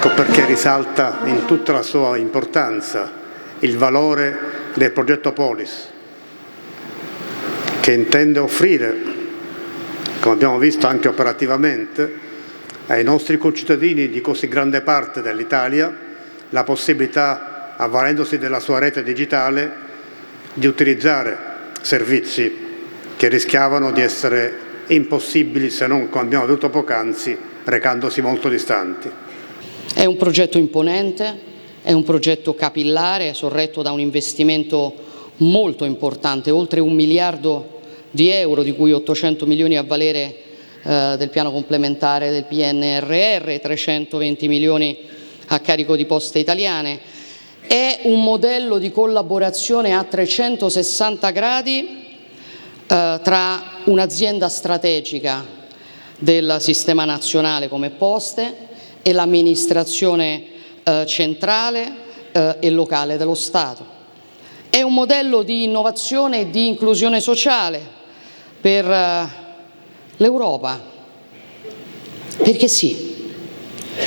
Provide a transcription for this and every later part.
Ecco perché risalta in tutta la sua importanza il valore del progetto Polis, che intende offrire, come abbiamo visto anche operativamente, ai nostri concittadini di così grande parte dell'Italia la possibilità, avvalendosi della sua rete digitale, di utilizzare servizi che rischiavano di essere impossibili se non, come abbiamo detto poc'anzi, recandosi molto distanti. È un progetto imponente, è un progetto capillare, sorretto da un investimento molto importante, oltre 1 miliardo di euro, di cui 800 milioni a valere del piano complementare del PNRR, 320 milioni a carico di Poste Italiane. È un modello di collaborazione a 360 gradi tra un'azienda strategica del sistema nazionale come Poste e l'amministrazione centrale e locale dello Stato. È un modello di innovazione e di inclusione sociale per l'Europa, perché sì,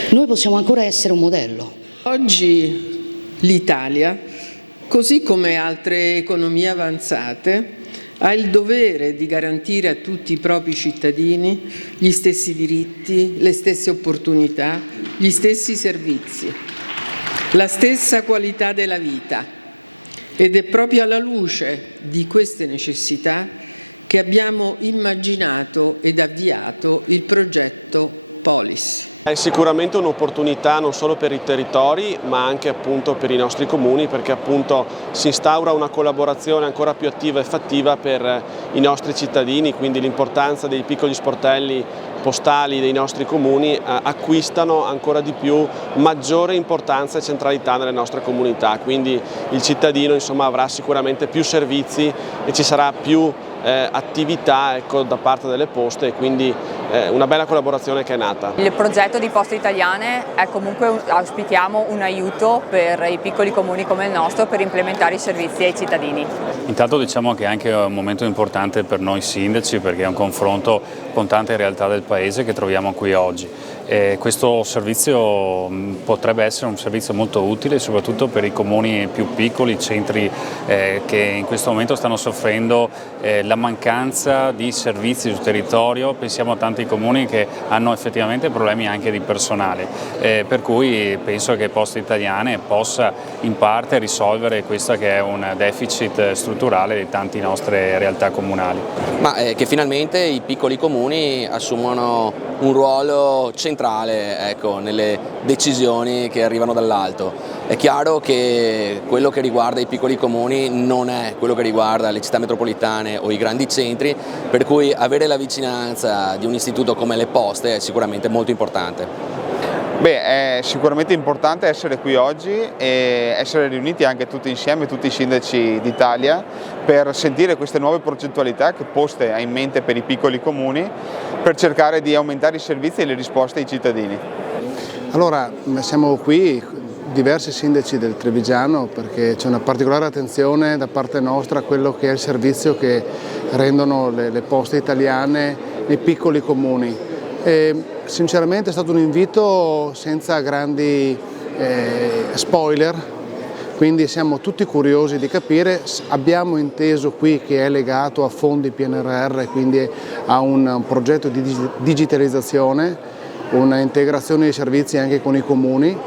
noi possiamo ancora essere un modello. Oggi l'Italia, così come altre economie avanzate, ha il dovere di garantire a tutti i propri cittadini gli stessi diritti, le stesse opportunità, gli stessi servizi, la stessa qualità della vita. Ed è proprio alla luce di queste necessità che abbiamo immaginato ed avviato il progetto Polis. È sicuramente un'opportunità non solo per i territori ma anche appunto per i nostri comuni, perché appunto si instaura una collaborazione ancora più attiva e fattiva per i nostri cittadini, quindi l'importanza dei piccoli sportelli postali dei nostri comuni acquistano ancora di più maggiore importanza e centralità nelle nostre comunità, quindi il cittadino insomma avrà sicuramente più servizi e ci sarà più attività da parte delle poste, e quindi una bella collaborazione che è nata. Il progetto di Poste Italiane è comunque, auspichiamo, un aiuto per i piccoli comuni come il nostro per implementare i servizi ai cittadini. Intanto diciamo che è anche un momento importante per noi sindaci, perché è un confronto con tante realtà del Paese che troviamo qui oggi. Questo servizio potrebbe essere un servizio molto utile soprattutto per i comuni più piccoli, centri che in questo momento stanno soffrendo la mancanza di servizi sul territorio. Pensiamo a tanti comuni che hanno effettivamente problemi anche di personale, per cui penso che Poste Italiane possa in parte risolvere questo che è un deficit strutturale di tante nostre realtà comunali. Ma che finalmente i piccoli comuni assumono un ruolo centrale, ecco, nelle decisioni che arrivano dall'alto. È chiaro che quello che riguarda i piccoli comuni non è quello che riguarda le città metropolitane o i grandi centri, per cui avere la vicinanza di un istituto come le Poste è sicuramente molto importante. Beh, è sicuramente importante essere qui oggi e essere riuniti anche tutti insieme, tutti i sindaci d'Italia, per sentire queste nuove progettualità che Poste ha in mente per i piccoli comuni, per cercare di aumentare i servizi e le risposte ai cittadini. Allora, siamo qui diversi sindaci del Trevigiano perché c'è una particolare attenzione da parte nostra a quello che è il servizio che rendono le Poste Italiane nei piccoli comuni. Sinceramente è stato un invito senza grandi spoiler, quindi siamo tutti curiosi di capire. Abbiamo inteso qui che è legato a fondi PNRR, quindi a un progetto di digitalizzazione, una integrazione dei servizi anche con i comuni.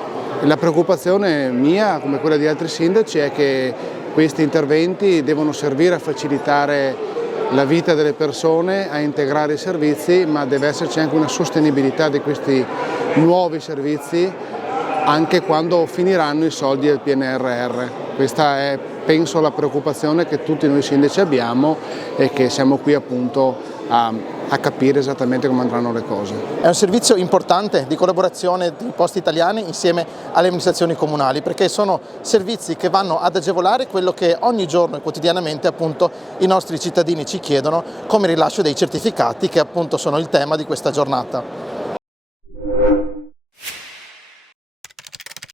La preoccupazione mia, come quella di altri sindaci, è che questi interventi devono servire a facilitare la vita delle persone, a integrare i servizi, ma deve esserci anche una sostenibilità di questi nuovi servizi anche quando finiranno i soldi del PNRR. Questa è, penso, la preoccupazione che tutti noi sindaci abbiamo e che siamo qui appunto a capire esattamente come andranno le cose. È un servizio importante di collaborazione di Poste Italiane insieme alle amministrazioni comunali, perché sono servizi che vanno ad agevolare quello che ogni giorno e quotidianamente appunto i nostri cittadini ci chiedono, come il rilascio dei certificati, che appunto sono il tema di questa giornata.